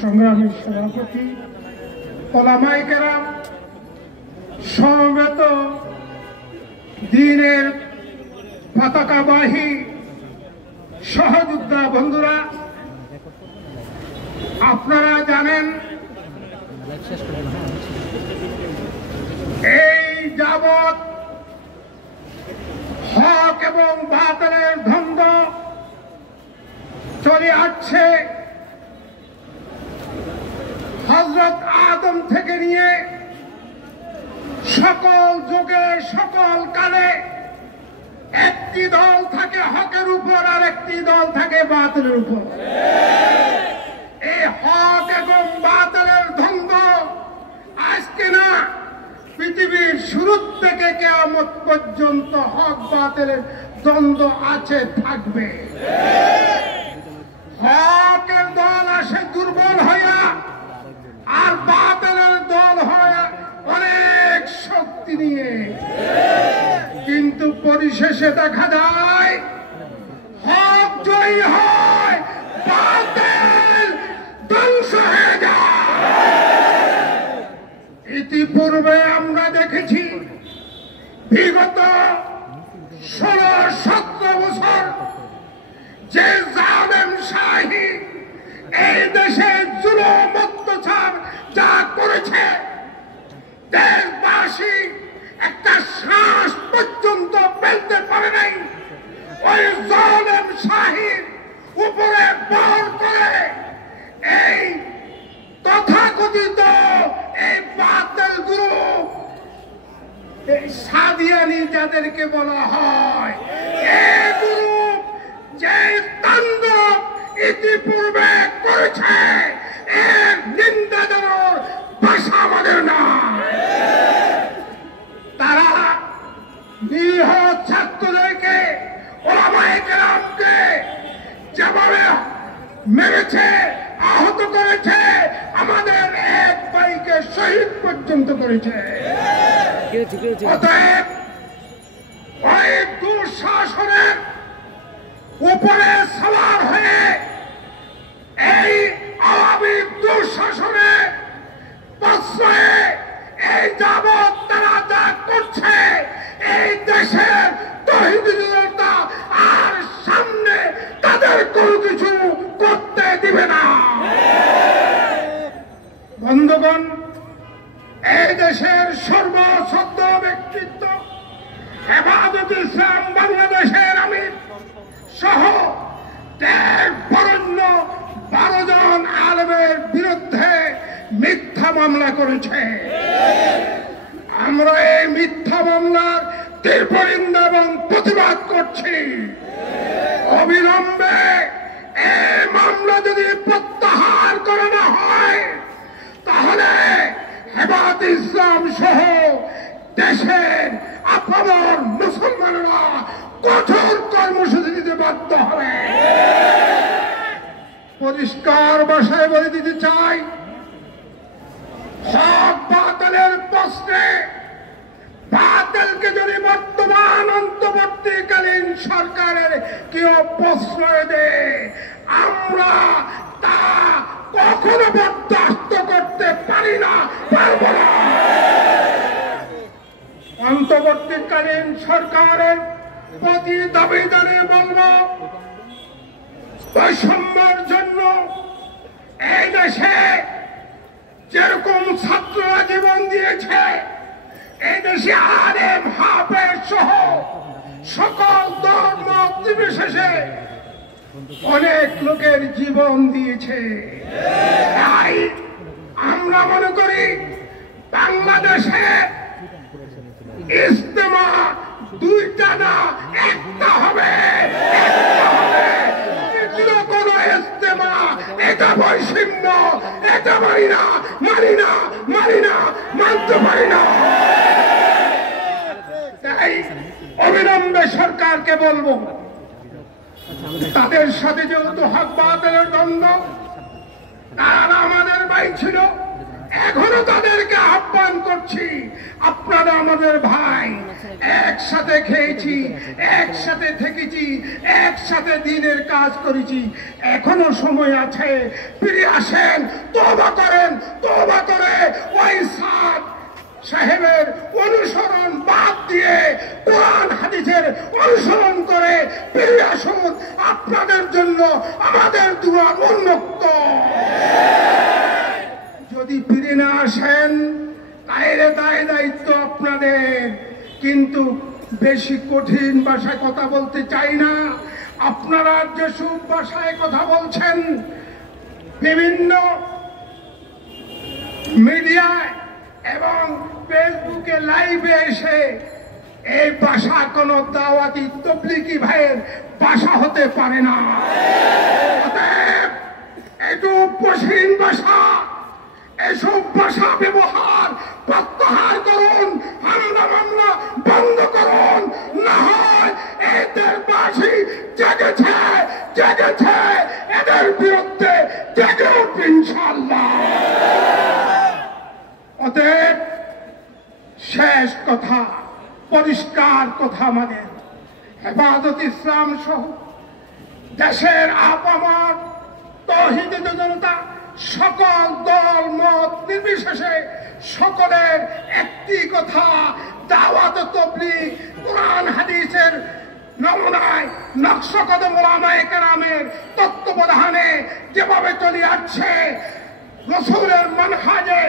সংগ্রামী সভাপতি, ওলামায়ে কেরাম, সমবেত দ্বীনের পতাকাবাহী সহযোদ্ধা বন্ধুরা, আপনারা জানেন এই যাবৎ হক এবং বাতিলের দ্বন্দ্ব চলে আসছে। হযরত আদম থেকে নিয়ে সকল যুগে সকল কালে একটি দল থাকে হকের উপর আর একটি দল থাকে বাতিলের উপর। এই হক এবং বাতিলের দ্বন্দ্ব আজকে না, পৃথিবীর শুরু থেকে কিয়ামত পর্যন্ত হক বাতিলের দ্বন্দ্ব আছে, থাকবে। হকের দল আসে দুর্বল হইয়া, আর বাতিলের দল হয় অনেক শক্তি নিয়ে, কিন্তু পরিশেষে দেখা যায় হক জয়ী হয়, বাতিল ধ্বংস হয়ে যায়। ইতিপূর্বে আমরা দেখেছি বিগত 16-17 বছর যে জালেম শাহী এই দেশে জুলুম অত্যাচার যা করেছে, দেশবাসী একটা শ্বাস পর্যন্ত ফেলতে পারে নাই। ওই জালেম শাহীর উপরে বল করে এই তথাকথিত এই বাতিল গ্রুপ, এই সাদিয়ানি যাদেরকে বলা হয়, এই গ্রুপ যে তাণ্ডব ইতিপূর্বে করেছে, এর নিন্দা জানানোর ভাষা আমাদের না। তারা নিরীহ ছাত্রদেরকে, ওলামায়ে কেরামকে যেভাবে মেরেছে, আহত করেছে, আমাদের এক ভাইকে শহীদ পর্যন্ত করেছে। অতএব ওই দুঃশাসনের উপরে সওয়ার হয়ে এই আওয়ামী দুঃশাসনে প্রশ্রয়ে এই যাবৎ তারা যা করছে, এই দেশের তৌহিদি জনতা আর সামনে তাদের কোনো কিছু করতে দিবে না। বন্ধুগণ, এই দেশের সর্বশ্রদ্ধ ব্যক্তিত্ব হেফাজতে ইসলাম বাংলাদেশের আমির সহ বরেণ্য 12 জন আলেমের বিরুদ্ধে মিথ্যা মামলা করেছে। আমরা এই মিথ্যা মামলার তীব্র নিন্দা এবং প্রতিবাদ করছি। অবিলম্বে এই মামলা যদি প্রত্যাহার করা না হয়, তাহলে হেফাজতে ইসলাম সহ দেশের আপামর মুসলমানরা কঠোর কর্মসূচি দিতে বাধ্য হবে। পরিষ্কার ভাষায় বলে দিতে চাই, হক বাতিলের প্রশ্নে বাতিলকে যদি বর্তমান অন্তর্বর্তীকালীন সরকারের কেউ প্রশ্রয় দেয়, আমরা তা কখনো বরদাস্ত করতে পারি না, পারব না। অন্তর্বর্তীকালীন সরকারের প্রতি দাবি জানিয়ে বলব, বৈষম্যের জন্য এই দেশে যেরকম ছাত্ররা জীবন দিয়েছে, এই দেশে আলেম হাফেজ সহ সকল ধর্ম নির্বিশেষে অনেক লোকের জীবন দিয়েছে। তাই আমরা মনে করি বাংলাদেশে ইজতেমা দুইটা না, একটা হবে। কোন ইজতেমা, এটা বৈষম্য, এটা মানি না, মানি না, মানি না, মানতে পারি না। তাই অবিলম্বে সরকারকে বলবো, তাদের সাথে যেহেতু হক বাতিলের দ্বন্দ্ব, তারা আমাদের ভাই ছিল, এখনো তাদেরকে আহ্বান করছি আপনারা আমাদের ভাই, একসাথে খেয়েছি, একসাথে থেকেছি, একসাথে দিনের কাজ করেছি। এখনো সময় আছে, ফিরে আসেন, তওবা করেন, তওবা করে ওই সাদ সাহেবের অনুসরণ বাদ দিয়ে কোরআন হাদিসের অনুসরণ করে ফিরে আসুন। আপনাদের জন্য আমাদের দুয়ার উন্মুক্ত। যদি ফিরে না আসেন তাহলে দায়িত্ব আপনাদের। কিন্তু বেশি কঠিন ভাষায় কথা বলতে চাই না। আপনারা যেসব ভাষায় কথা বলছেন বিভিন্ন মিডিয়ায় এবং ফেসবুকে লাইভে এসে, এই ভাষা কোন দাওয়াতি তবলিগি ভাইয়ের ভাষা হতে পারে না। অতএব একটু পশ্চিম ভাষা, এসব ভাষা ব্যবহার প্রত্যাহার করুন, হামলা মামলা বন্ধ করুন। না হয় এদের বাসী জেগেছে, জেগেছে, এদের বিরুদ্ধে জেগে উঠবে ইনশাআল্লাহ। অতএব শেষ কথা, পরিষ্কার কথা, আমাদের হেফাজত ইসলাম সহ দেশের আপামর তৌহিদি জনতা সকল দল মত নির্বিশেষে সকলের একটি কথা, দাওয়াত তাবলীগ কোরআন হাদিসের নমুনায় নকশা কদম ওলামায়ে কেরামের তত্ত্বাবধানে যেভাবে চলে আসছে, রাসূলের মানহাজে